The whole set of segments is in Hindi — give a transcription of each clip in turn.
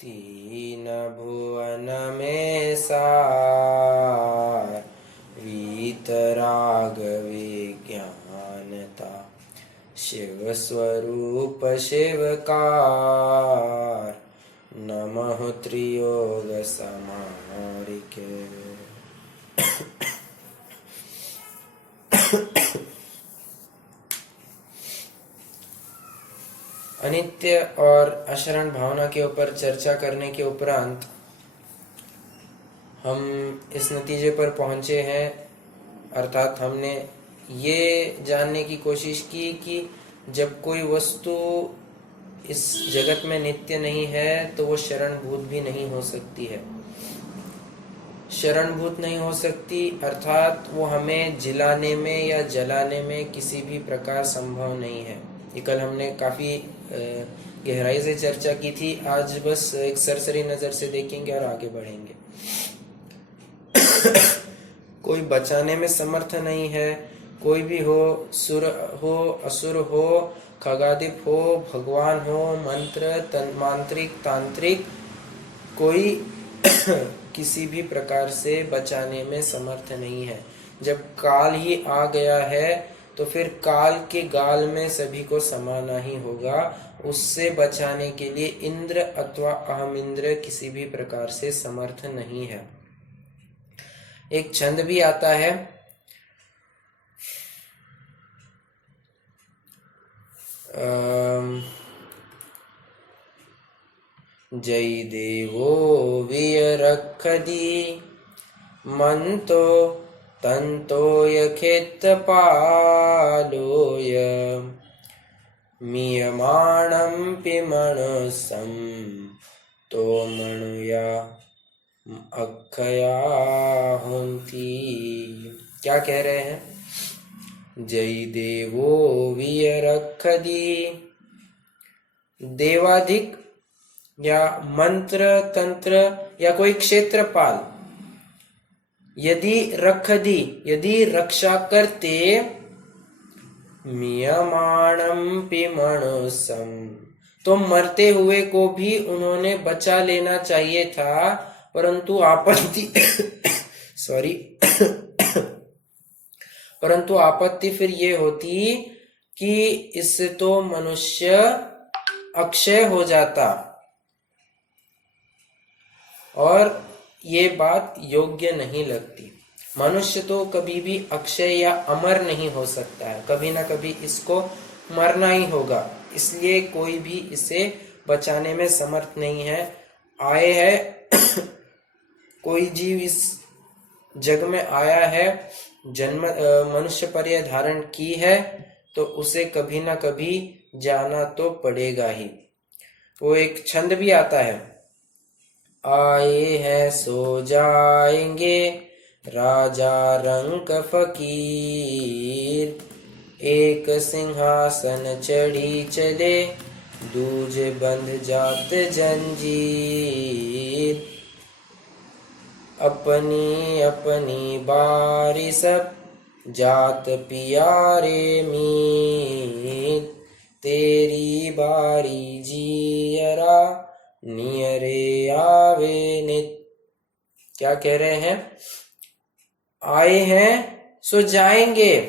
तीन भुवन में सार, वीतराग विज्ञानता, शिव स्वरूप शिवकार, नमः त्रियोग समारिके। अनित्य और अशरण भावना के ऊपर चर्चा करने के उपरांत हम इस नतीजे पर पहुंचे हैं, अर्थात हमने ये जानने की कोशिश की कि जब कोई वस्तु इस जगत में नित्य नहीं है तो वो शरणभूत भी नहीं हो सकती है। शरणभूत नहीं हो सकती अर्थात वो हमें जिलाने में या जलाने में किसी भी प्रकार संभव नहीं है। ये कल हमने काफी गहराई से चर्चा की थी। आज बस एक सरसरी नजर से देखेंगे और आगे बढ़ेंगे। कोई बचाने में समर्थ नहीं है, कोई भी हो, सुर हो, असुर हो, खगादिप हो, भगवान हो, मंत्र मांत्रिक तांत्रिक, कोई किसी भी प्रकार से बचाने में समर्थ नहीं है। जब काल ही आ गया है तो फिर काल के गाल में सभी को समाना ही होगा। उससे बचाने के लिए इंद्र अथवा अहम इंद्र किसी भी प्रकार से समर्थ नहीं है। एक छंद भी आता है, जय देवो वियरखदी मंतो तंतो यखेत पालोय मियमाणं पिमणसं तो मणुया अक्षया होन्ति। क्या कह रहे हैं? जय देवो वियरखदी, देवाधिक या मंत्र तंत्र या कोई क्षेत्रपाल यदि रखदी, यदि रक्षा करते, मियमाणं पिमणसं, तो मरते हुए को भी उन्होंने बचा लेना चाहिए था, परंतु आपत्ति परंतु आपत्ति फिर ये होती कि इससे तो मनुष्य अक्षय हो जाता और ये बात योग्य नहीं लगती। मनुष्य तो कभी भी अक्षय या अमर नहीं हो सकता है, कभी ना कभी इसको मरना ही होगा। इसलिए कोई भी इसे बचाने में समर्थ नहीं है। आए है कोई जीव इस जग में आया है, जन्म मनुष्य पर्याय धारण की है, तो उसे कभी ना कभी जाना तो पड़ेगा ही। वो एक छंद भी आता है, आए हैं सो जाएंगे राजा रंक फकीर, एक सिंहासन चढ़ी चले दूजे बंध जात जंजीर, अपनी अपनी बारी सब जात पियारे मीत, तेरी बारी जियरा नियरे आवे नित। क्या कह रहे हैं? आए हैं सो जाएंगे।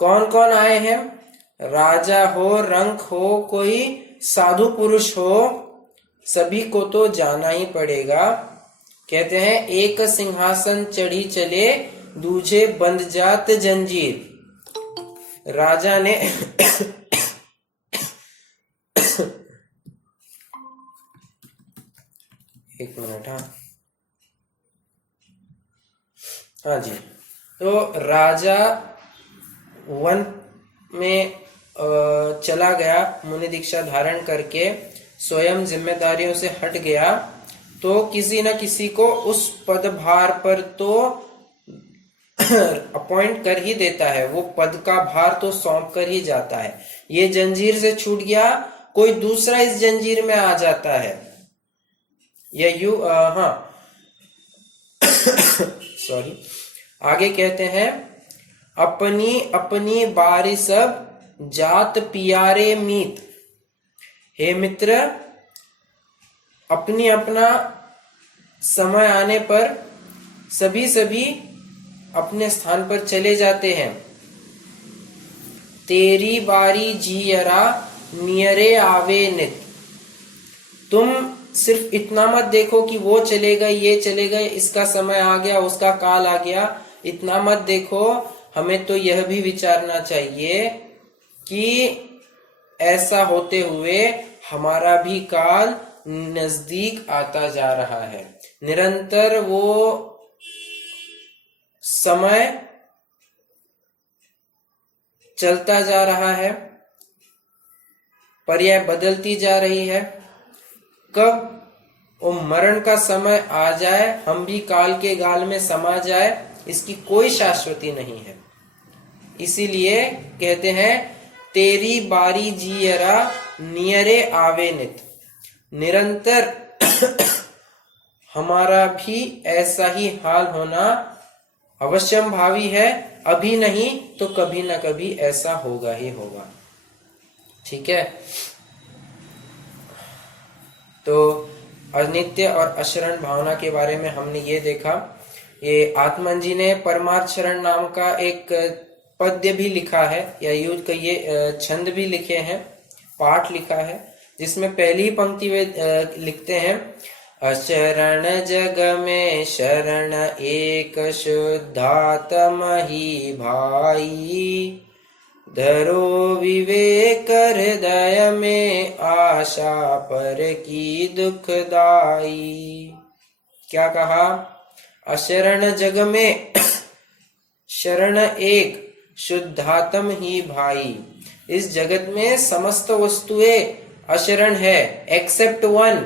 कौन कौन आए हैं? राजा हो, रंक हो, कोई साधु पुरुष हो, सभी को तो जाना ही पड़ेगा। कहते हैं एक सिंहासन चढ़ी चले दूजे बंध जात जंजीर। राजा ने एक मिनट, हाँ जी। तो राजा वन में चला गया, मुनि दीक्षा धारण करके स्वयं जिम्मेदारियों से हट गया, तो किसी न किसी को उस पदभार पर तो अपॉइंट कर ही देता है, वो पद का भार तो सौंप कर ही जाता है। ये जंजीर से छूट गया, कोई दूसरा इस जंजीर में आ जाता है। सॉरी, आगे कहते हैं अपनी अपनी बारी सब जात पियारे मीत। हे मित्र, अपनी अपना समय आने पर सभी अपने स्थान पर चले जाते हैं। तेरी बारी जियरा नियरे आवे नित। तुम सिर्फ इतना मत देखो कि वो चले गए, ये चले गए, इसका समय आ गया, उसका काल आ गया, इतना मत देखो। हमें तो यह भी विचारना चाहिए कि ऐसा होते हुए हमारा भी काल नजदीक आता जा रहा है। निरंतर वो समय चलता जा रहा है, पर्याय बदलती जा रही है। कब वो मरण का समय आ जाए, हम भी काल के गाल में समा जाए, इसकी कोई शाश्वती नहीं है। इसीलिए कहते हैं तेरी बारी जियरा नियरे आवे नित। निरंतर हमारा भी ऐसा ही हाल होना अवश्यम भावी है। अभी नहीं तो कभी ना कभी ऐसा होगा ही होगा। ठीक है, तो अनित्य और अशरण भावना के बारे में हमने ये देखा। ये आत्मन जी ने परमार्थ शरण नाम का एक पद्य भी लिखा है, या यूज कहिए छंद भी लिखे हैं, पाठ लिखा है, जिसमें पहली पंक्ति वे लिखते हैं, अशरण जग में शरण एक शुद्धात्म ही भाई, धरो विवेक हृदय में आशा पर की दुखदाई। क्या कहा? अशरण जग में शरण एक शुद्धात्म ही भाई। इस जगत में समस्त वस्तुएं अशरण है, एक्सेप्ट वन।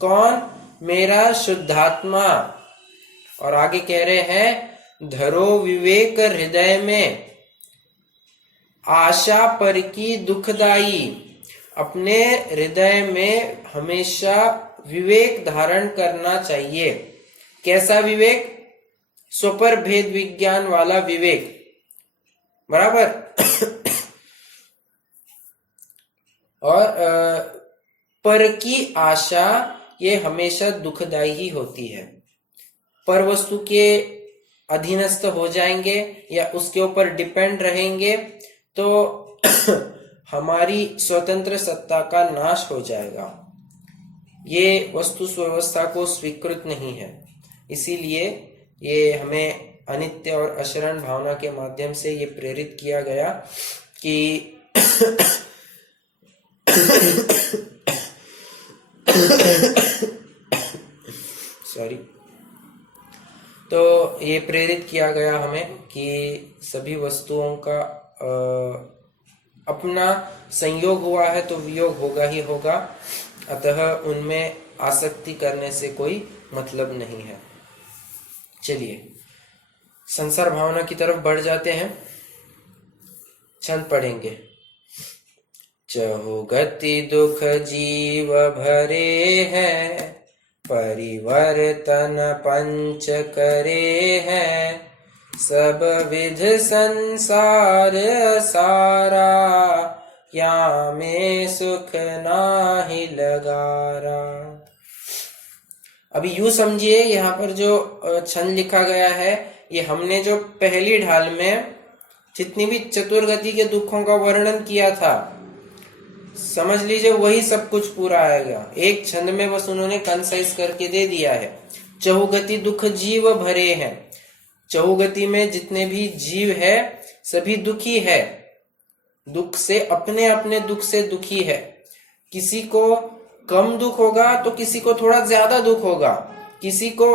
कौन? मेरा शुद्धात्मा। और आगे कह रहे हैं, धरो विवेक हृदय में आशा पर की दुखदाई। अपने हृदय में हमेशा विवेक धारण करना चाहिए। कैसा विवेक? स्वपर भेद विज्ञान वाला विवेक, बराबर। और पर की आशा ये हमेशा दुखदाई ही होती है। पर वस्तु के अधीनस्थ हो जाएंगे या उसके ऊपर डिपेंड रहेंगे तो हमारी स्वतंत्र सत्ता का नाश हो जाएगा। ये वस्तु व्यवस्था को स्वीकृत नहीं है। इसीलिए ये हमें अनित्य और अशरण भावना के माध्यम से ये प्रेरित किया गया कि सॉरी, तो ये प्रेरित किया गया हमें कि सभी वस्तुओं का अपना संयोग हुआ है तो वियोग होगा ही होगा, अतः उनमें आसक्ति करने से कोई मतलब नहीं है। चलिए संसार भावना की तरफ बढ़ जाते हैं। छंद पढ़ेंगे। चहुगति दुख जीव भरे हैं, परिवर्तन पंच करे हैं, सब विध संसार सारा, क्या में सुख नाही लगारा। अभी यूं समझिए, यहाँ पर जो छंद लिखा गया है, ये हमने जो पहली ढाल में जितनी भी चतुर्गति के दुखों का वर्णन किया था, समझ लीजिए वही सब कुछ पूरा आएगा। एक छंद में बस उन्होंने कंसाइज करके दे दिया है। चहुगति दुख जीव भरे हैं। चहुगति में जितने भी जीव है सभी दुखी है, दुख से, अपने अपने दुख से दुखी है। किसी को कम दुख होगा तो किसी को थोड़ा ज्यादा दुख होगा, किसी को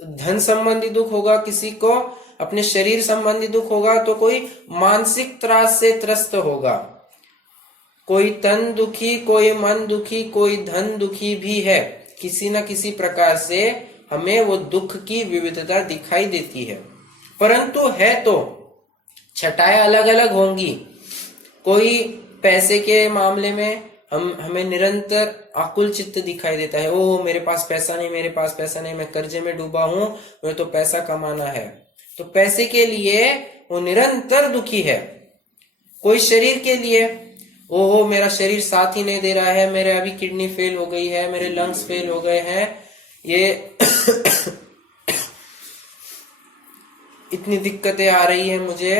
धन संबंधी दुख होगा, किसी को अपने शरीर संबंधी दुख होगा, तो कोई मानसिक त्रास से त्रस्त होगा, कोई तन दुखी, कोई मन दुखी, कोई धन दुखी भी है। किसी न किसी प्रकार से हमें वो दुख की विविधता दिखाई देती है, परंतु है तो छटाएं अलग अलग होंगी। कोई पैसे के मामले में हमें निरंतर आकुल चित्त दिखाई देता है, ओह मेरे पास पैसा नहीं, मेरे पास पैसा नहीं, मैं कर्जे में डूबा हूं, मुझे तो पैसा कमाना है। तो पैसे के लिए वो निरंतर दुखी है। कोई शरीर के लिए ओहो मेरा शरीर साथ ही नहीं दे रहा है, मेरे अभी किडनी फेल हो गई है, मेरे लंग्स फेल हो गए हैं, ये इतनी दिक्कतें आ रही है मुझे,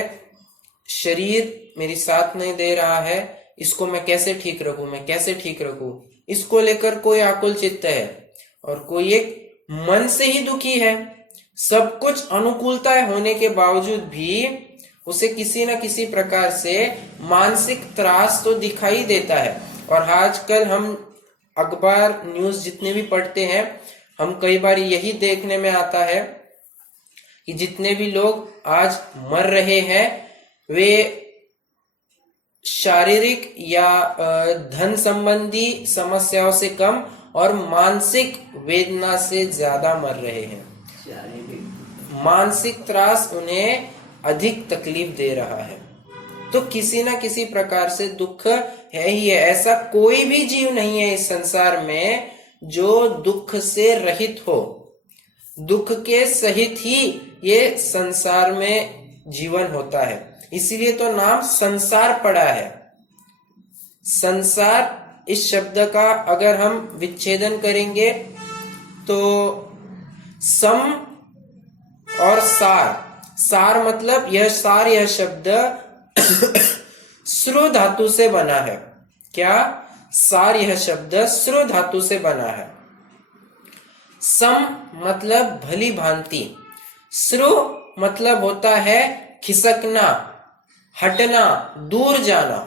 शरीर मेरी साथ नहीं दे रहा है, इसको मैं कैसे ठीक रखूं, मैं कैसे ठीक रखूं, इसको लेकर कोई आकुल चित्त है और कोई एक मन से ही दुखी है। सब कुछ अनुकूलताएं होने के बावजूद भी उसे किसी न किसी प्रकार से मानसिक त्रास तो दिखाई देता है। और आजकल हम अखबार न्यूज जितने भी पढ़ते हैं, हम कई बार यही देखने में आता है कि जितने भी लोग आज मर रहे हैं वे शारीरिक या धन संबंधी समस्याओं से कम और मानसिक वेदना से ज्यादा मर रहे हैं। मानसिक त्रास उन्हें अधिक तकलीफ दे रहा है। तो किसी ना किसी प्रकार से दुख है ही है। ऐसा कोई भी जीव नहीं है इस संसार में जो दुख से रहित हो। दुख के सहित ही ये संसार में जीवन होता है, इसीलिए तो नाम संसार पड़ा है। संसार इस शब्द का अगर हम विच्छेदन करेंगे तो सम और सार, सार मतलब यह सार, यह शब्द श्रु धातु से बना है। क्या? सार यह शब्द श्रु धातु से बना है। सम मतलब भली भांति, श्रु मतलब होता है खिसकना, हटना, दूर जाना।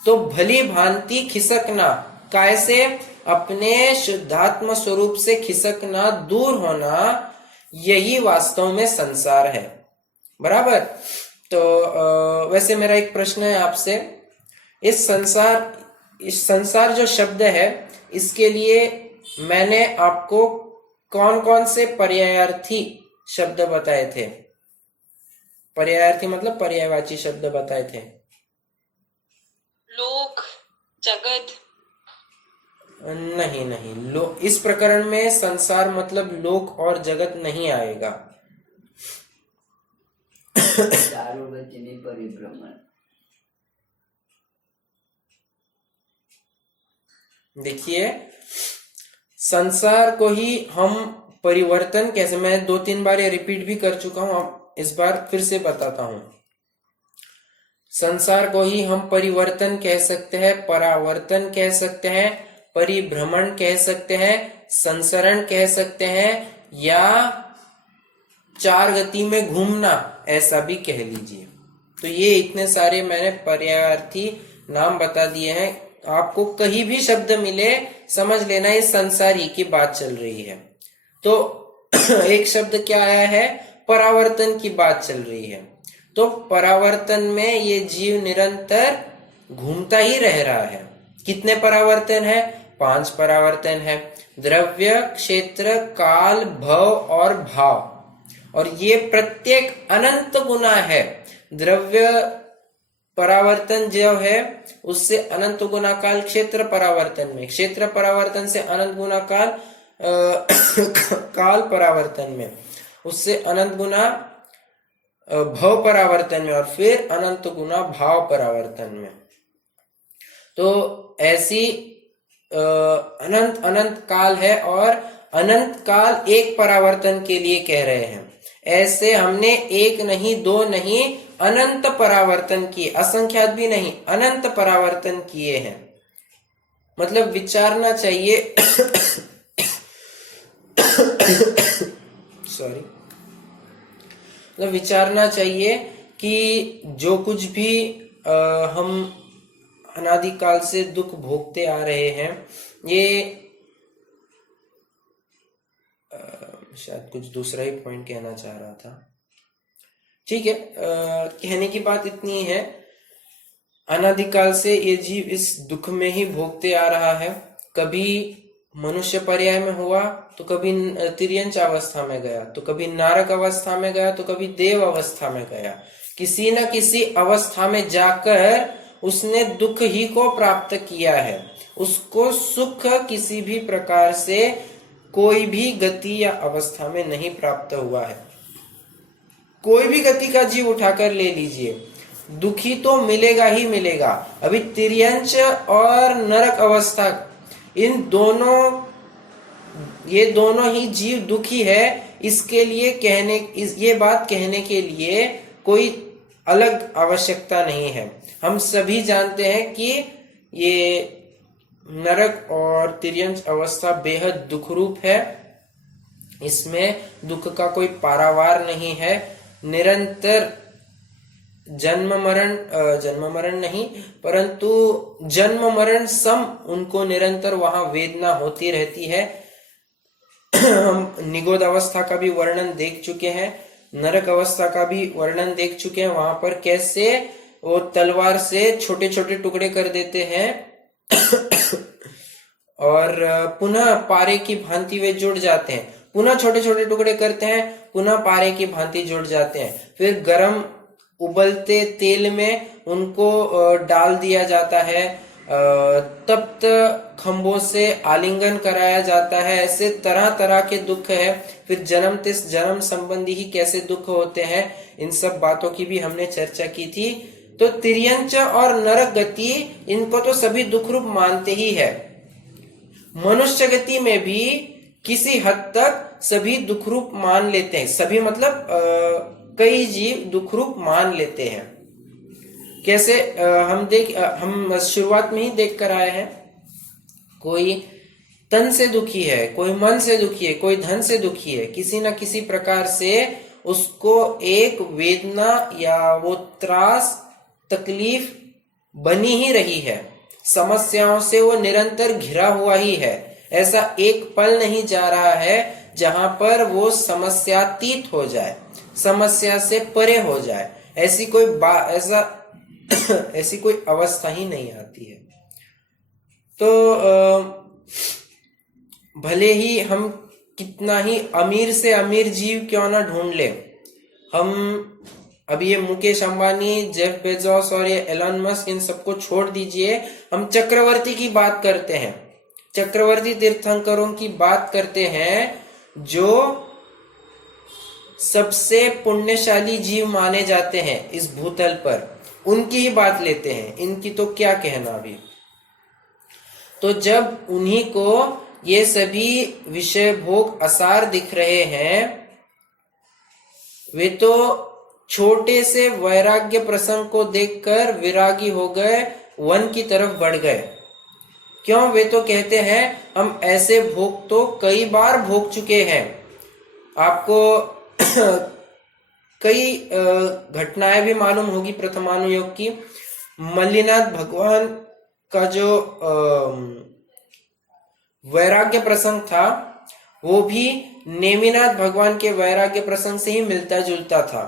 तो भली भांति खिसकना, कैसे? अपने शुद्धात्म स्वरूप से खिसकना, दूर होना, यही वास्तव में संसार है। बराबर? तो वैसे मेरा एक प्रश्न है आपसे, इस संसार जो शब्द है, इसके लिए मैंने आपको कौन कौन से पर्यायार्थी शब्द बताए थे? पर्यायार्थी मतलब पर्यायवाची शब्द बताए थे। लोक, जगत। नहीं, इस प्रकरण में संसार मतलब लोक और जगत नहीं आएगा। देखिए, संसार को ही हम परिवर्तन कैसे, मैं 2-3 बार ये रिपीट भी कर चुका हूं, अब इस बार फिर से बताता हूं। संसार को ही हम परिवर्तन कह सकते हैं, परावर्तन कह सकते हैं, परिभ्रमण कह सकते हैं, संसरण कह सकते हैं, या चार गति में घूमना, ऐसा भी कह लीजिए। तो ये इतने सारे मैंने पर्यायार्थी नाम बता दिए हैं। आपको कहीं भी शब्द मिले समझ लेना ये संसार ही की बात चल रही है। तो एक शब्द क्या आया है? परावर्तन की बात चल रही है। तो परावर्तन में ये जीव निरंतर घूमता ही रह रहा है। कितने परावर्तन है? 5 परावर्तन है। द्रव्य, क्षेत्र, काल, भव और भाव। और ये प्रत्येक अनंत गुना है। द्रव्य परावर्तन जो है उससे अनंत गुना काल क्षेत्र परावर्तन में, क्षेत्र परावर्तन से अनंत गुना काल काल परावर्तन में, उससे अनंत गुना भव परावर्तन में, और फिर अनंत गुना भाव परावर्तन में। तो ऐसी अनंत अनंत काल है, और अनंत काल एक परावर्तन के लिए कह रहे हैं। ऐसे हमने 1 नहीं, 2 नहीं, अनंत परावर्तन किए, असंख्यात भी नहीं, अनंत परावर्तन किए हैं। मतलब विचारना चाहिए सॉरी, मतलब विचारना चाहिए कि जो कुछ भी हम अनादिकाल से दुख भोगते आ रहे हैं, ये शायद कुछ दूसरा ही पॉइंट कहना चाह रहा था। ठीक है, कहने की बात इतनी है, अनादिकाल से ये जीव इस दुख में ही भोगते आ रहा है। कभी मनुष्य पर्याय में हुआ तो कभी तिर्यंच अवस्था में गया, तो कभी नारक अवस्था में गया, तो कभी देव अवस्था में गया। किसी न किसी अवस्था में जाकर उसने दुख ही को प्राप्त किया है। उसको सुख किसी भी प्रकार से कोई भी गति या अवस्था में नहीं प्राप्त हुआ है। कोई भी गति का जीव उठाकर ले लीजिए, दुखी तो मिलेगा ही मिलेगा। अभी तिर्यंच और नरक अवस्था, ये दोनों ही जीव दुखी है। इसके लिए ये बात कहने के लिए कोई अलग आवश्यकता नहीं है। हम सभी जानते हैं कि ये नरक और तिर्यंच अवस्था बेहद दुख रूप है। इसमें दुख का कोई पारावार नहीं है। निरंतर जन्म मरण नहीं, परंतु जन्म मरण सम उनको निरंतर वहां वेदना होती रहती है। हम निगोद अवस्था का भी वर्णन देख चुके हैं, नरक अवस्था का भी वर्णन देख चुके हैं। वहां पर कैसे वो तलवार से छोटे छोटे टुकड़े कर देते हैं और पुनः पारे की भांति वे जुड़ जाते हैं, पुनः छोटे छोटे टुकड़े करते हैं, पुनः पारे की भांति जुड़ जाते हैं। फिर गरम उबलते तेल में उनको डाल दिया जाता है, तप्त खंभों से आलिंगन कराया जाता है। ऐसे तरह तरह के दुख है। फिर जन्म संबंधी ही कैसे दुख होते हैं, इन सब बातों की भी हमने चर्चा की थी। तो तिर्यंच और नरक गति, इनको तो सभी दुख रूप मानते ही है। मनुष्य गति में भी किसी हद तक सभी दुख रूप मान लेते हैं। सभी मतलब कई जीव दुख रूप मान लेते हैं। कैसे हम शुरुआत में ही देख कर आए हैं। कोई तन से दुखी है, कोई मन से दुखी है, कोई धन से दुखी है। किसी न किसी प्रकार से उसको एक वेदना या वो त्रास तकलीफ बनी ही रही है। समस्याओं से वो निरंतर घिरा हुआ ही है। ऐसा एक पल नहीं जा रहा है जहां पर वो समस्यातीत हो जाए, समस्या से परे हो जाए। ऐसी कोई अवस्था ही नहीं आती है। तो भले ही हम कितना ही अमीर से अमीर जीव क्यों ना ढूंढ ले, हम अभी ये मुकेश अंबानी, जेफ बेजोस और ये एलन मस्क, इन सबको छोड़ दीजिए। हम चक्रवर्ती की बात करते हैं, चक्रवर्ती तीर्थंकरों की बात करते हैं, जो सबसे पुण्यशाली जीव माने जाते हैं इस भूतल पर, उनकी ही बात लेते हैं। इनकी तो क्या कहना अभी। तो जब उन्हीं को ये सभी विषय भोग असार दिख रहे हैं, वे तो छोटे से वैराग्य प्रसंग को देखकर विरागी हो गए, वन की तरफ बढ़ गए। क्यों? वे तो कहते हैं हम ऐसे भोग तो कई बार भोग चुके हैं। आपको कई घटनाएं भी मालूम होगी प्रथमानुयोग की। मल्लिनाथ भगवान का जो वैराग्य प्रसंग था, वो भी नेमिनाथ भगवान के वैराग्य प्रसंग से ही मिलता जुलता था।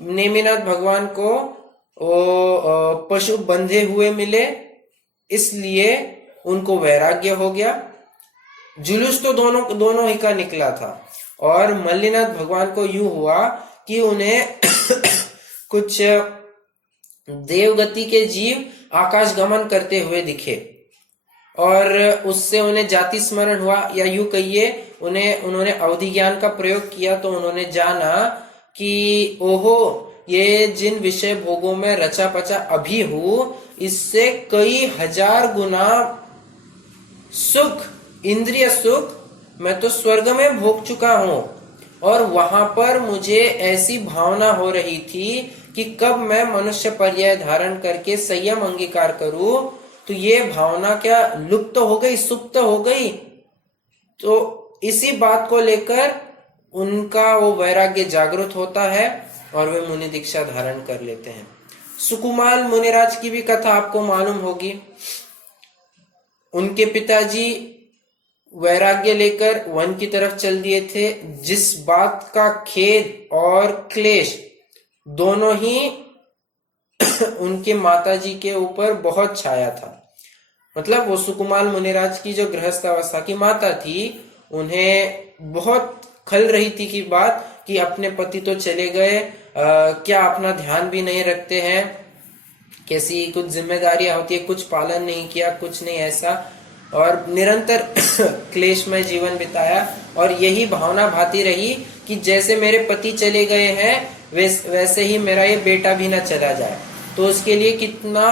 नेमिनाथ भगवान को वो पशु बंधे हुए मिले, इसलिए उनको वैराग्य हो गया। जुलूस तो दोनों ही का निकला था। और मल्लिनाथ भगवान को यूं हुआ कि उन्हें कुछ देवगति के जीव आकाश गमन करते हुए दिखे, और उससे उन्हें जाति स्मरण हुआ, या यूं कहिए उन्होंने अवधि ज्ञान का प्रयोग किया। तो उन्होंने जाना कि ओहो, ये जिन विषय भोगों में रचा पचा अभी हूं, इससे कई हजार गुना सुख, इंद्रिय सुख मैं तो स्वर्ग में भोग चुका हूं। और वहां पर मुझे ऐसी भावना हो रही थी कि कब मैं मनुष्य पर्याय धारण करके संयम अंगीकार करूं। तो ये भावना क्या लुप्त हो गई, सुप्त हो गई। तो इसी बात को लेकर उनका वो वैराग्य जागृत होता है और वे मुनि दीक्षा धारण कर लेते हैं। सुकुमाल मुनिराज की भी कथा आपको मालूम होगी। उनके पिताजी वैराग्य लेकर वन की तरफ चल दिए थे। जिस बात का खेद और क्लेश दोनों ही उनके माताजी के ऊपर बहुत छाया था। मतलब वो सुकुमाल मुनिराज की जो गृहस्थ अवस्था की माता थी, उन्हें बहुत खल रही थी की बात कि अपने पति तो चले गए, क्या अपना ध्यान भी नहीं रखते हैं, कैसी कुछ जिम्मेदारियां होती है, कुछ पालन नहीं किया, कुछ नहीं ऐसा। और निरंतर क्लेशमय जीवन बिताया। और यही भावना भाती रही कि जैसे मेरे पति चले गए हैं, वैसे ही मेरा ये बेटा भी ना चला जाए। तो उसके लिए कितना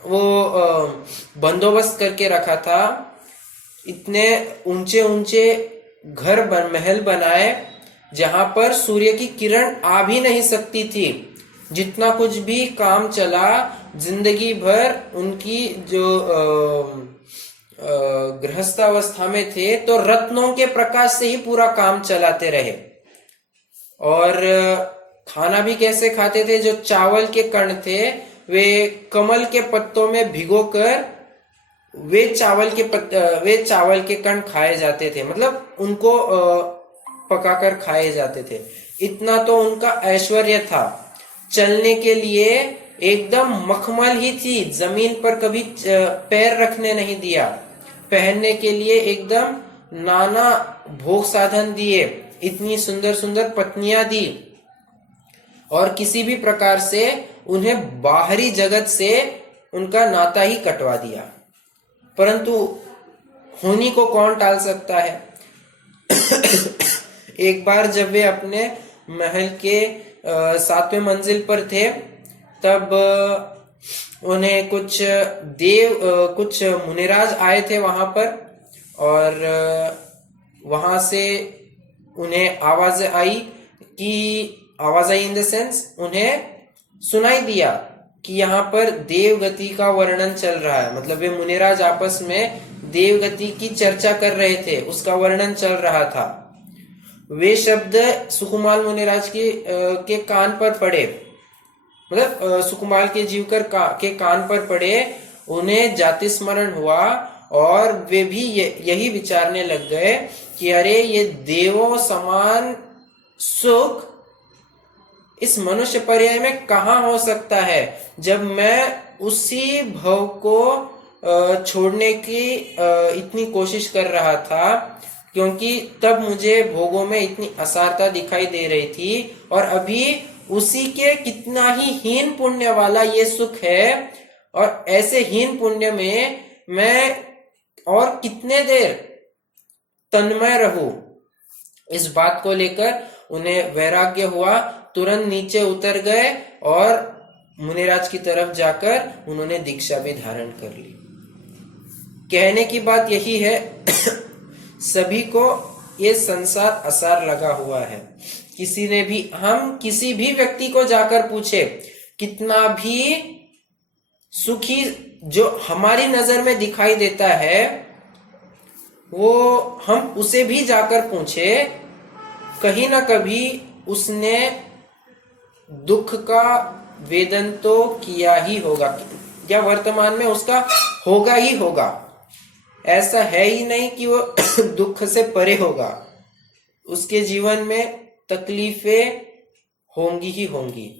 वो बंदोबस्त करके रखा था। इतने ऊंचे ऊंचे महल बनाए जहां पर सूर्य की किरण आ भी नहीं सकती थी। जितना कुछ भी काम चला, जिंदगी भर उनकी जो गृहस्थावस्था में थे तो रत्नों के प्रकाश से ही पूरा काम चलाते रहे। और खाना भी कैसे खाते थे? जो चावल के कण थे वे कमल के पत्तों में भिगोकर वे चावल के कण खाए जाते थे, मतलब उनको पकाकर खाए जाते थे। इतना तो उनका ऐश्वर्य था। चलने के लिए एकदम मखमल ही थी, जमीन पर कभी पैर रखने नहीं दिया। पहनने के लिए एकदम नाना भोग साधन दिए, इतनी सुंदर सुंदर पत्नियां दी, और किसी भी प्रकार से उन्हें बाहरी जगत से उनका नाता ही कटवा दिया। परंतु होनी को कौन टाल सकता है? एक बार जब वे अपने महल के 7वें मंजिल पर थे, तब उन्हें कुछ मुनिराज आए थे वहां पर, और वहां से उन्हें आवाज आई इन द सेंस उन्हें सुनाई दिया कि यहाँ पर देवगति का वर्णन चल रहा है। मतलब वे मुनिराज आपस में देवगति की चर्चा कर रहे थे, उसका वर्णन चल रहा था। वे शब्द सुकुमाल मुनिराज के कान पर पड़े, मतलब सुकुमाल के जीवकर के कान पर पड़े। उन्हें जाति स्मरण हुआ और वे भी यही विचारने लग गए कि अरे ये देवों समान सुख इस मनुष्य पर्याय में कहाँ हो सकता है, जब मैं उसी भव को छोड़ने की इतनी कोशिश कर रहा था, क्योंकि तब मुझे भोगों में इतनी असारता दिखाई दे रही थी, और अभी उसी के कितना ही हीन पुण्य वाला ये सुख है, और ऐसे हीन पुण्य में मैं और कितने देर तन्मय रहूं। इस बात को लेकर उन्हें वैराग्य हुआ, तुरंत नीचे उतर गए और मुनिराज की तरफ जाकर उन्होंने दीक्षा भी धारण कर ली। कहने की बात यही है सभी को ये संसार असार लगा हुआ है। हम किसी भी व्यक्ति को जाकर पूछे, कितना भी सुखी जो हमारी नजर में दिखाई देता है, वो हम उसे भी जाकर पूछे, कहीं ना कभी उसने दुख का वेदन तो किया ही होगा, या वर्तमान में उसका होगा ही होगा। ऐसा है ही नहीं कि वो दुख से परे होगा। उसके जीवन में तकलीफें होंगी ही होंगी।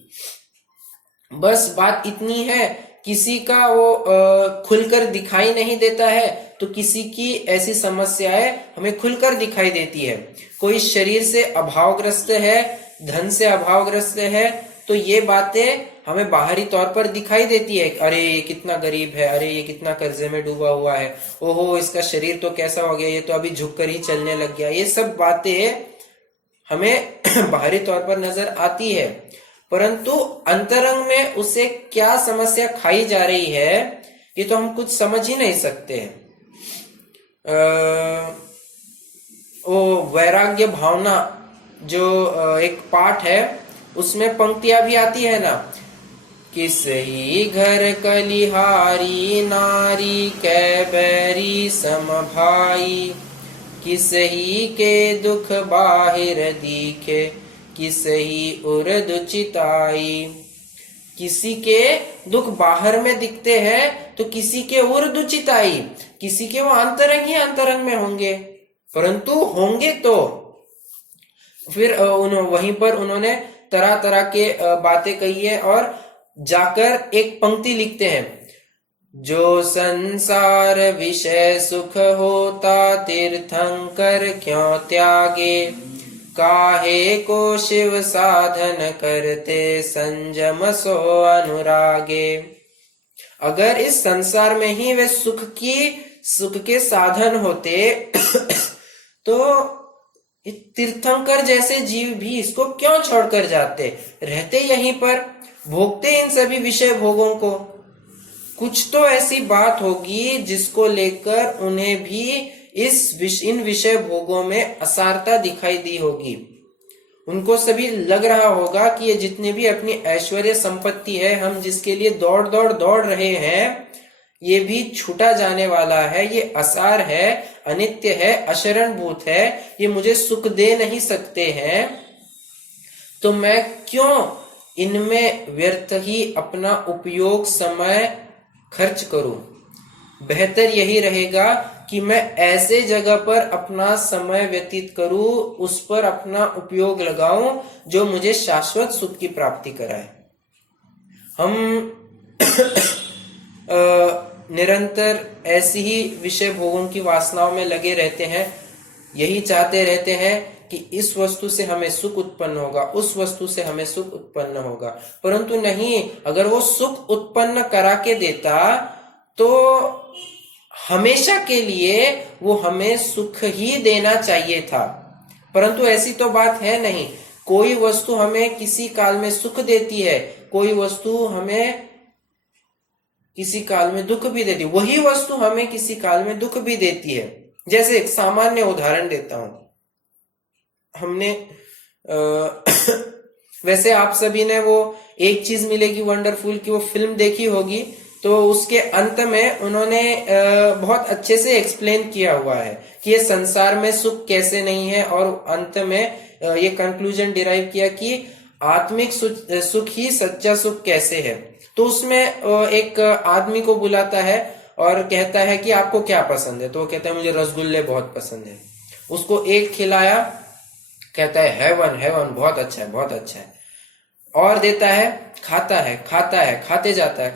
बस बात इतनी है, किसी का वो खुलकर दिखाई नहीं देता है, तो किसी की ऐसी समस्याएं हमें खुलकर दिखाई देती है। कोई शरीर से अभावग्रस्त है, धन से अभावग्रस्त है, तो ये बातें हमें बाहरी तौर पर दिखाई देती है। अरे ये कितना गरीब है, अरे ये कितना कर्जे में डूबा हुआ है, ओहो इसका शरीर तो कैसा हो गया, ये तो अभी झुककर ही चलने लग गया। ये सब बातें हमें बाहरी तौर पर नजर आती है, परंतु अंतरंग में उसे क्या समस्या खाई जा रही है, ये तो हम कुछ समझ ही नहीं सकते हैं। वैराग्य भावना जो एक पाठ है, उसमें पंक्तियां भी आती है ना, किसही घर कलिहारी नारी कै बैरी सम भाई, किसही के दुख बाहिर दिखे, किसही उर्द चिताई। किसी के दुख बाहर में दिखते हैं तो किसी के उर्द चिताई, किसी के वो अंतरंग ही अंतरंग में होंगे, परंतु होंगे तो। फिर वहीं पर उन्होंने तरह तरह के बातें कही है, और जाकर एक पंक्ति लिखते हैं, जो संसार विषय सुख होता तीर्थंकर क्यों त्यागे, काहे को शिव साधन करते संयम सो अनुरागे। अगर इस संसार में ही वे सुख के साधन होते तो तीर्थंकर जैसे जीव भी इसको क्यों छोड़कर जाते, रहते यहीं पर। भोगते इन सभी विषय भोगों को, कुछ तो ऐसी बात होगी जिसको लेकर उन्हें भी इन विषय भोगों में असारता दिखाई दी होगी। उनको सभी लग रहा होगा कि ये जितने भी अपनी ऐश्वर्य संपत्ति है, हम जिसके लिए दौड़ रहे हैं, ये भी छूटा जाने वाला है, ये असार है, अनित्य है, अशरणभूत है, ये मुझे सुख दे नहीं सकते हैं, तो मैं क्यों इनमें व्यर्थ ही अपना उपयोग समय खर्च करूं। बेहतर यही रहेगा कि मैं ऐसे जगह पर अपना समय व्यतीत करूं, उस पर अपना उपयोग लगाऊं जो मुझे शाश्वत सुख की प्राप्ति कराए। हम निरंतर ऐसी ही विषय भोगों की वासनाओं में लगे रहते हैं, यही चाहते रहते हैं कि इस वस्तु से हमें सुख उत्पन्न होगा, उस वस्तु से हमें सुख उत्पन्न होगा, परंतु नहीं, अगर वो सुख उत्पन्न करा के देता तो हमेशा के लिए वो हमें सुख ही देना चाहिए था, परंतु ऐसी तो बात है नहीं। कोई वस्तु हमें किसी काल में सुख देती है, कोई वस्तु हमें किसी काल में दुख भी देती है, वही वस्तु हमें किसी काल में दुख भी देती है। जैसे एक सामान्य उदाहरण देता हूं, हमने वैसे आप सभी ने वो एक चीज मिलेगी वंडरफुल की वो फिल्म देखी होगी, तो उसके अंत में उन्होंने बहुत अच्छे से एक्सप्लेन किया हुआ है कि ये संसार में सुख कैसे नहीं है, और अंत में ये कंक्लूजन डिराइव किया कि आत्मिक सुख ही सच्चा सुख कैसे है। तो उसमें एक आदमी को बुलाता है और कहता है कि आपको क्या पसंद है, तो वो कहता है मुझे रसगुल्ले बहुत पसंद है। उसको एक खिलाया, कहता है हेवन हेवन, बहुत अच्छा है, बहुत अच्छा है, और देता है, खाता है, खाते जाता है,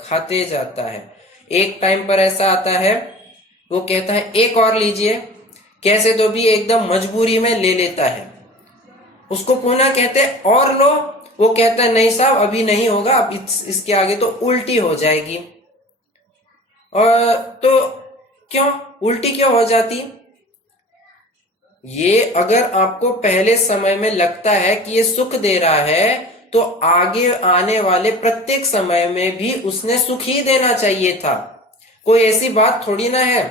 खाते जाता है। एक टाइम पर ऐसा आता है, वो कहता है एक और लीजिए, कैसे तो भी एकदम मजबूरी में ले लेता है। उसको पुनः कहते हैं और लो, वो कहता है नहीं साहब अभी नहीं होगा, अब इसके आगे तो उल्टी हो जाएगी। और तो क्यों उल्टी क्यों हो जाती? ये अगर आपको पहले समय में लगता है कि ये सुख दे रहा है, तो आगे आने वाले प्रत्येक समय में भी उसने सुख ही देना चाहिए था। कोई ऐसी बात थोड़ी ना है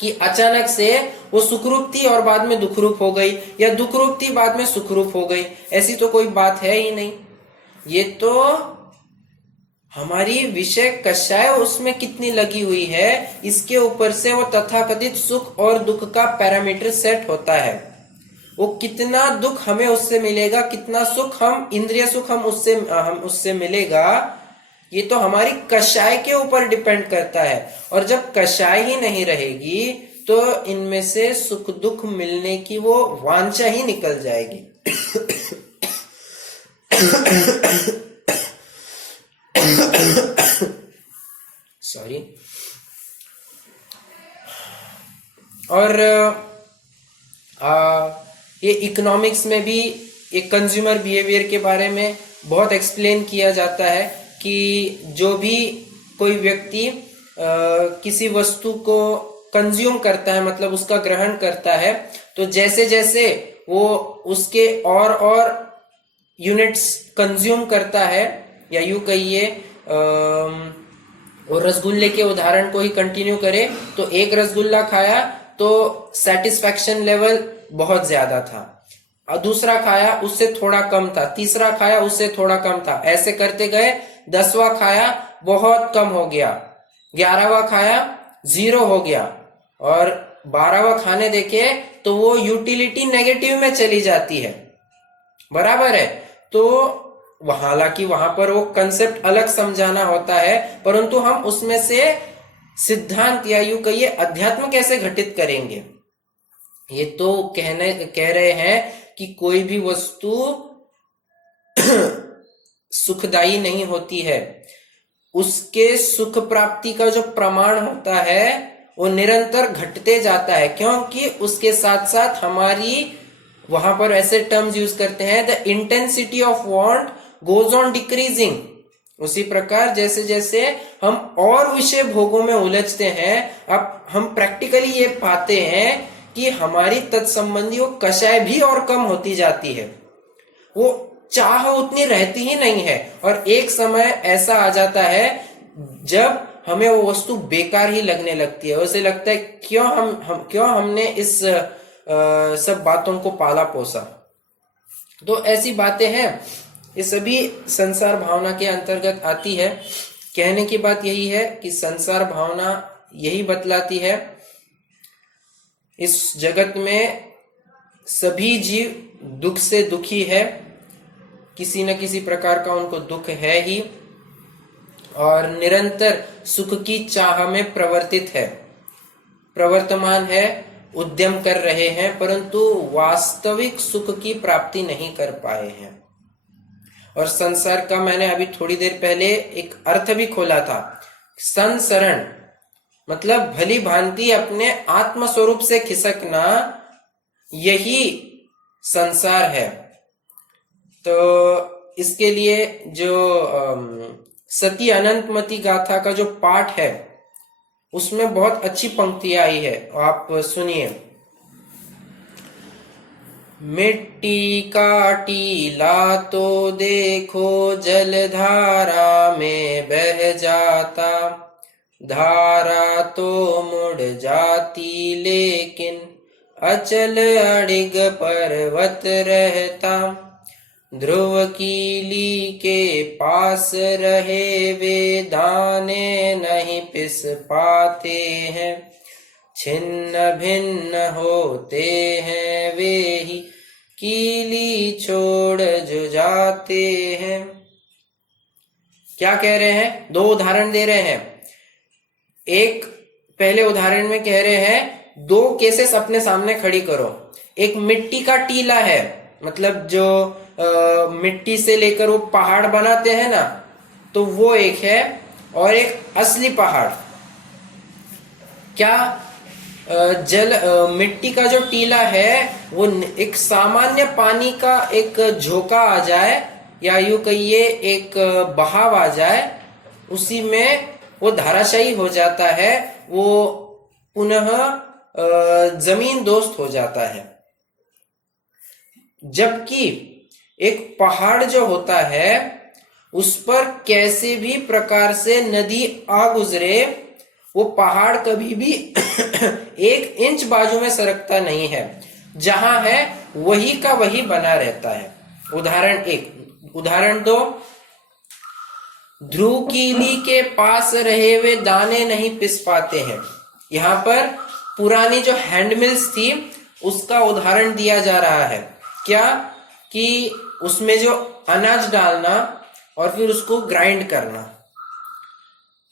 कि अचानक से वो सुखरूप थी और बाद में दुखरूप हो गई, या दुखरूप थी बाद में सुखरूप हो गई, ऐसी तो कोई बात है ही नहीं। ये तो हमारी विषय कषाय उसमें कितनी लगी हुई है, इसके ऊपर से वो तथाकथित सुख और दुख का पैरामीटर सेट होता है। वो कितना दुख हमें उससे मिलेगा, कितना सुख हम इंद्रिय सुख हम उससे मिलेगा, ये तो हमारी कषाय के ऊपर डिपेंड करता है। और जब कषाय ही नहीं रहेगी तो इनमें से सुख दुख मिलने की वो वांछा ही निकल जाएगी। सॉरी। और ये इकोनॉमिक्स में भी एक कंज्यूमर बिहेवियर के बारे में बहुत एक्सप्लेन किया जाता है कि जो भी कोई व्यक्ति किसी वस्तु को कंज्यूम करता है, मतलब उसका ग्रहण करता है, तो जैसे जैसे वो उसके और यूनिट्स कंज्यूम करता है, या यूं कहिए और रसगुल्ले के उदाहरण को ही कंटिन्यू करें, तो एक रसगुल्ला खाया तो सेटिस्फैक्शन लेवल बहुत ज्यादा था, और दूसरा खाया उससे थोड़ा कम था, तीसरा खाया उससे थोड़ा कम था, ऐसे करते गए 10वां खाया बहुत कम हो गया, 11वां खाया 0 हो गया, और 12वां खाने देखे तो वो यूटिलिटी नेगेटिव में चली जाती है। बराबर है। तो हालांकि वहां पर वो कंसेप्ट अलग समझाना होता है, परंतु हम उसमें से सिद्धांत या यूं कहिए अध्यात्म कैसे घटित करेंगे। ये तो कह रहे हैं कि कोई भी वस्तु सुखदायी नहीं होती है, उसके सुख प्राप्ति का जो प्रमाण होता है वो निरंतर घटते जाता है, क्योंकि उसके साथ साथ हमारी, वहां पर ऐसे टर्म्स यूज करते हैं, the intensity of want goes on decreasing. उसी प्रकार जैसे जैसे हम और विषय भोगों में उलझते हैं, अब हम प्रैक्टिकली ये पाते हैं कि हमारी तत्संबंधी वो कषाय भी और कम होती जाती है। वो चाह उतनी रहती ही नहीं है, और एक समय ऐसा आ जाता है जब हमें वो वस्तु बेकार ही लगने लगती है। उसे लगता है क्यों हमने इस सब बातों को पाला पोसा। तो ऐसी बातें हैं, ये सभी संसार भावना के अंतर्गत आती है। कहने की बात यही है कि संसार भावना यही बतलाती है, इस जगत में सभी जीव दुख से दुखी है, किसी न किसी प्रकार का उनको दुख है ही, और निरंतर सुख की चाह में प्रवर्तित है, प्रवर्तमान है, उद्यम कर रहे हैं, परंतु वास्तविक सुख की प्राप्ति नहीं कर पाए हैं। और संसार का मैंने अभी थोड़ी देर पहले एक अर्थ भी खोला था। संसरण मतलब भली भांति अपने आत्म स्वरूप से खिसकना, यही संसार है। तो इसके लिए जो सती अनंतमती गाथा का जो पाठ है उसमें बहुत अच्छी पंक्ति आई है, आप सुनिए। मिट्टी का टीला तो देखो जलधारा में बह जाता, धारा तो मुड़ जाती लेकिन अचल अड़िग पर्वत रहता। ध्रुव कीली के पास रहे वे दाने नहीं पिस पाते हैं, छिन्न भिन्न होते हैं वे ही कीली छोड़ जो जाते हैं। क्या कह रहे हैं? दो उदाहरण दे रहे हैं। एक पहले उदाहरण में कह रहे हैं दो केसेस अपने सामने खड़ी करो। एक मिट्टी का टीला है, मतलब जो मिट्टी से लेकर वो पहाड़ बनाते हैं ना, तो वो एक है, और एक असली पहाड़। क्या मिट्टी का जो टीला है वो एक सामान्य पानी का एक झोंका आ जाए, या यूं कहिए एक बहाव आ जाए, उसी में वो धाराशायी हो जाता है, वो पुनः जमीन दोस्त हो जाता है। जबकि एक पहाड़ जो होता है उस पर कैसे भी प्रकार से नदी आ गुजरे, वो पहाड़ कभी भी 1 इंच बाजू में सरकता नहीं है, जहां है वही का वही बना रहता है। उदाहरण 1। उदाहरण 2, ध्रुव कीली के पास रहे वे दाने नहीं पिस पाते हैं। यहाँ पर पुरानी जो हैंड मिल्स थी उसका उदाहरण दिया जा रहा है। क्या कि उसमें जो अनाज डालना और फिर उसको ग्राइंड करना,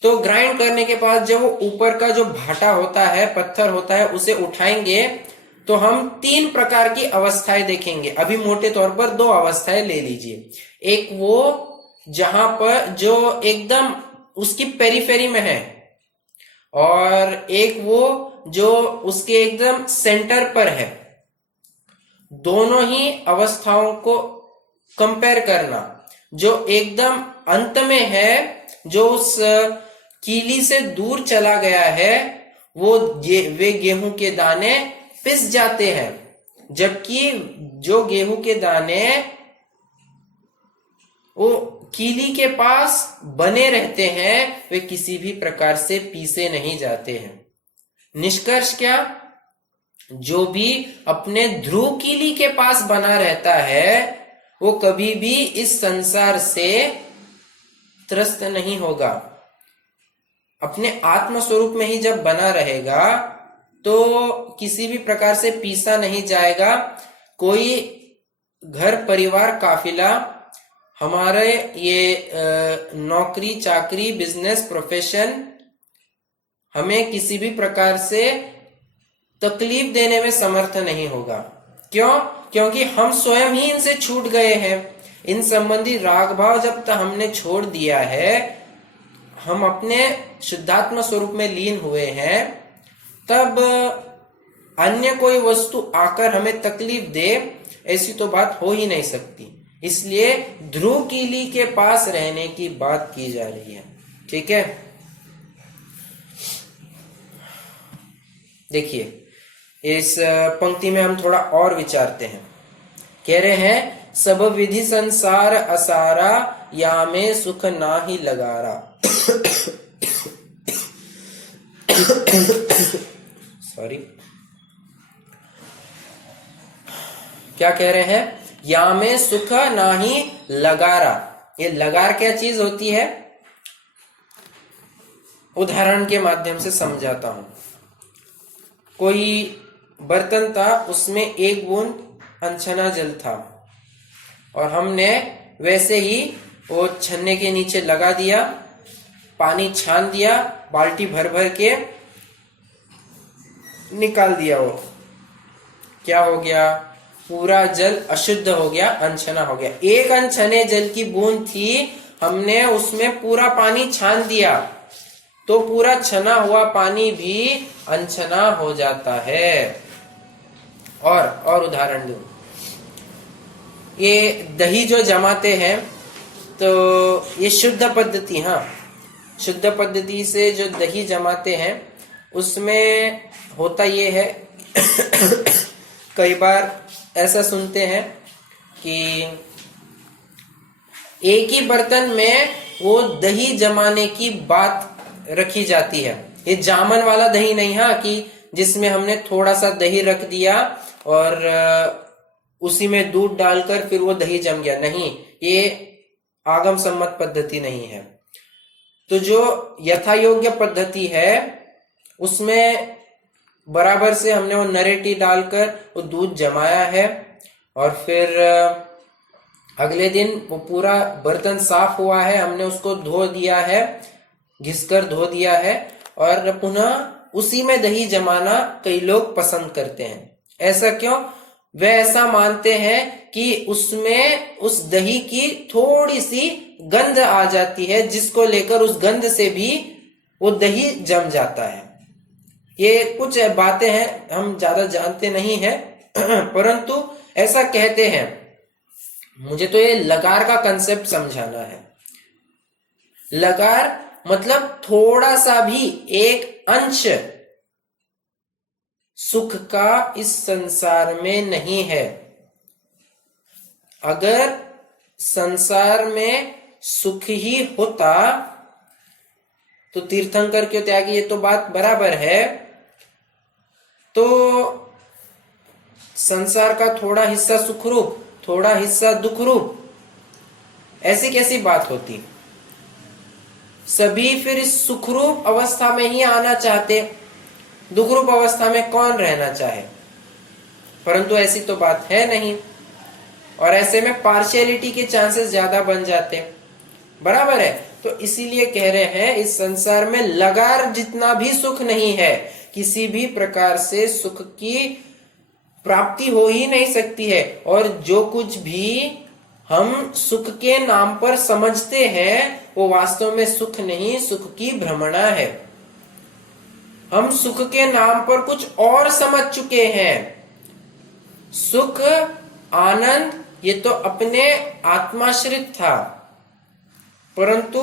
तो ग्राइंड करने के बाद जब वो ऊपर का जो भाटा होता है, पत्थर होता है, उसे उठाएंगे तो हम 3 प्रकार की अवस्थाएं देखेंगे। अभी मोटे तौर पर 2 अवस्थाएं ले लीजिए। एक वो जहां पर जो एकदम उसकी पेरीफेरी में है, और एक वो जो उसके एकदम सेंटर पर है। दोनों ही अवस्थाओं को कंपेयर करना। जो एकदम अंत में है, जो उस कीली से दूर चला गया है, वे गेहूं के दाने पिस जाते हैं, जबकि जो गेहूं के दाने वो कीली के पास बने रहते हैं, वे किसी भी प्रकार से पीसे नहीं जाते हैं। निष्कर्ष क्या? जो भी अपने ध्रुव कीली के पास बना रहता है वो कभी भी इस संसार से त्रस्त नहीं होगा। अपने आत्म स्वरूप में ही जब बना रहेगा तो किसी भी प्रकार से पीसा नहीं जाएगा। कोई घर परिवार काफिला हमारे ये नौकरी चाकरी बिजनेस प्रोफेशन हमें किसी भी प्रकार से तकलीफ देने में समर्थ नहीं होगा। क्यों? क्योंकि हम स्वयं ही इनसे छूट गए हैं। इन संबंधी राग भाव जब तक हमने छोड़ दिया है, हम अपने शुद्धात्म स्वरूप में लीन हुए हैं, तब अन्य कोई वस्तु आकर हमें तकलीफ दे, ऐसी तो बात हो ही नहीं सकती। इसलिए ध्रुव कीली के पास रहने की बात की जा रही है। ठीक है, देखिए इस पंक्ति में हम थोड़ा और विचारते हैं। कह रहे हैं सब विधि संसार असारा, या में सुख नाही लगारा। सॉरी, क्या कह रहे हैं? या में सुख नाही लगारा। ये लगार क्या चीज होती है? उदाहरण के माध्यम से समझाता हूं। कोई बर्तन था, उसमें एक बूंद अनछना जल था और हमने वैसे ही वो छन्ने के नीचे लगा दिया, पानी छान दिया, बाल्टी भर भर के निकाल दिया। वो क्या हो गया? पूरा जल अशुद्ध हो गया, अनछना हो गया। एक अनछने जल की बूंद थी, हमने उसमें पूरा पानी छान दिया तो पूरा छना हुआ पानी भी अनछना हो जाता है। और उदाहरण दूं, ये दही जो जमाते हैं तो ये शुद्ध पद्धति, हाँ, शुद्ध पद्धति से जो दही जमाते हैं उसमें होता ये है कई बार ऐसा सुनते हैं कि एक ही बर्तन में वो दही जमाने की बात रखी जाती है। ये जामन वाला दही नहीं, हाँ, कि जिसमें हमने थोड़ा सा दही रख दिया और उसी में दूध डालकर फिर वो दही जम गया, नहीं, ये आगम सम्मत पद्धति नहीं है। तो जो यथा योग्य पद्धति है उसमें बराबर से हमने वो नरेटी डालकर वो दूध जमाया है और फिर अगले दिन वो पूरा बर्तन साफ हुआ है, हमने उसको धो दिया है, घिसकर धो दिया है और पुनः उसी में दही जमाना कई लोग पसंद करते हैं। ऐसा क्यों? वे ऐसा मानते हैं कि उसमें उस दही की थोड़ी सी गंध आ जाती है, जिसको लेकर उस गंध से भी वो दही जम जाता है। ये कुछ बातें हैं, हम ज्यादा जानते नहीं हैं परंतु ऐसा कहते हैं। मुझे तो ये लगार का कंसेप्ट समझाना है। लगार मतलब थोड़ा सा भी एक अंश सुख का इस संसार में नहीं है। अगर संसार में सुख ही होता तो तीर्थंकर क्यों त्यागी, ये तो बात बराबर है। तो संसार का थोड़ा हिस्सा सुखरूप, थोड़ा हिस्सा दुखरूप, ऐसी कैसी बात होती? सभी फिर इस सुखरूप अवस्था में ही आना चाहते, दुखरूप अवस्था में कौन रहना चाहे? परंतु ऐसी तो बात है नहीं, और ऐसे में पार्शियलिटी के चांसेस ज्यादा बन जाते, बराबर है। तो इसीलिए कह रहे हैं इस संसार में लगार जितना भी सुख नहीं है, किसी भी प्रकार से सुख की प्राप्ति हो ही नहीं सकती है। और जो कुछ भी हम सुख के नाम पर समझते हैं वो वास्तव में सुख नहीं, सुख की भ्रमणा है। हम सुख के नाम पर कुछ और समझ चुके हैं। सुख, आनंद ये तो अपने आत्माश्रित था, परंतु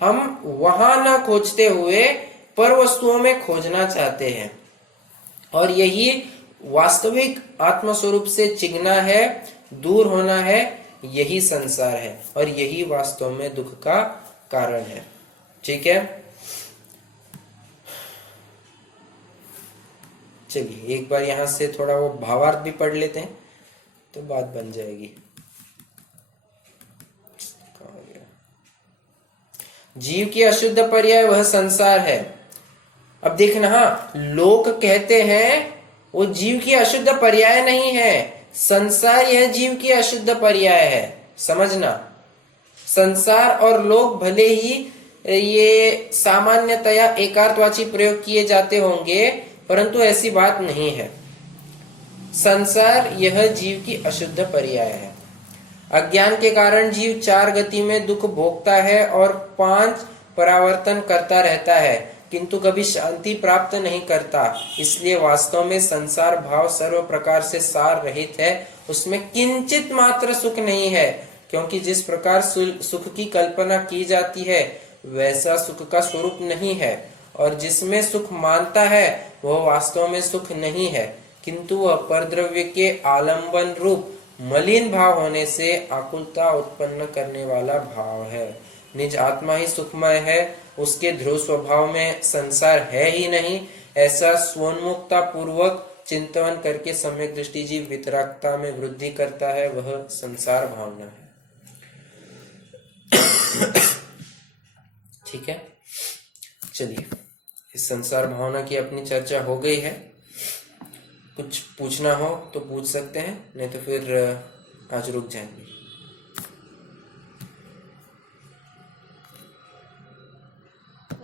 हम वहां न खोजते हुए पर वस्तुओं में खोजना चाहते हैं। और यही वास्तविक आत्मस्वरूप से चिगना है, दूर होना है, यही संसार है और यही वास्तव में दुख का कारण है। ठीक है, चलिए एक बार यहां से थोड़ा वो भावार्थ भी पढ़ लेते हैं तो बात बन जाएगी। जीव की अशुद्ध पर्याय वह संसार है। अब देखना, हाँ, लोग कहते हैं वो जीव की अशुद्ध पर्याय नहीं है, संसार यह जीव की अशुद्ध पर्याय है। समझना, संसार और लोग भले ही ये सामान्यतया एकार्थवाची प्रयोग किए जाते होंगे, परंतु ऐसी बात नहीं है। संसार यह जीव की अशुद्ध पर्याय है। अज्ञान के कारण जीव 4 गति में दुख भोगता है और 5 परावर्तन करता रहता है, किंतु कभी शांति प्राप्त नहीं करता। इसलिए वास्तव में संसार भाव सर्व प्रकार से सार रहित है, उसमें किंचित मात्र सुख नहीं है, क्योंकि जिस प्रकार सुख की कल्पना की जाती है वैसा सुख का स्वरूप नहीं है, और जिसमें सुख मानता है वह वास्तव में सुख नहीं है, किंतु वह परद्रव्य के आलंबन रूप मलिन भाव होने से आकुलता उत्पन्न करने वाला भाव है। निज आत्मा ही सुखमय है, उसके ध्रुव स्वभाव में संसार है ही नहीं, ऐसा स्वोन्मुखता पूर्वक चिंतन करके सम्यक दृष्टि जीव वितरागता में वृद्धि करता है, वह संसार भावना है। ठीक है, चलिए इस संसार भावना की अपनी चर्चा हो गई है। कुछ पूछना हो तो पूछ सकते हैं, नहीं तो फिर आज रुक जाएंगे।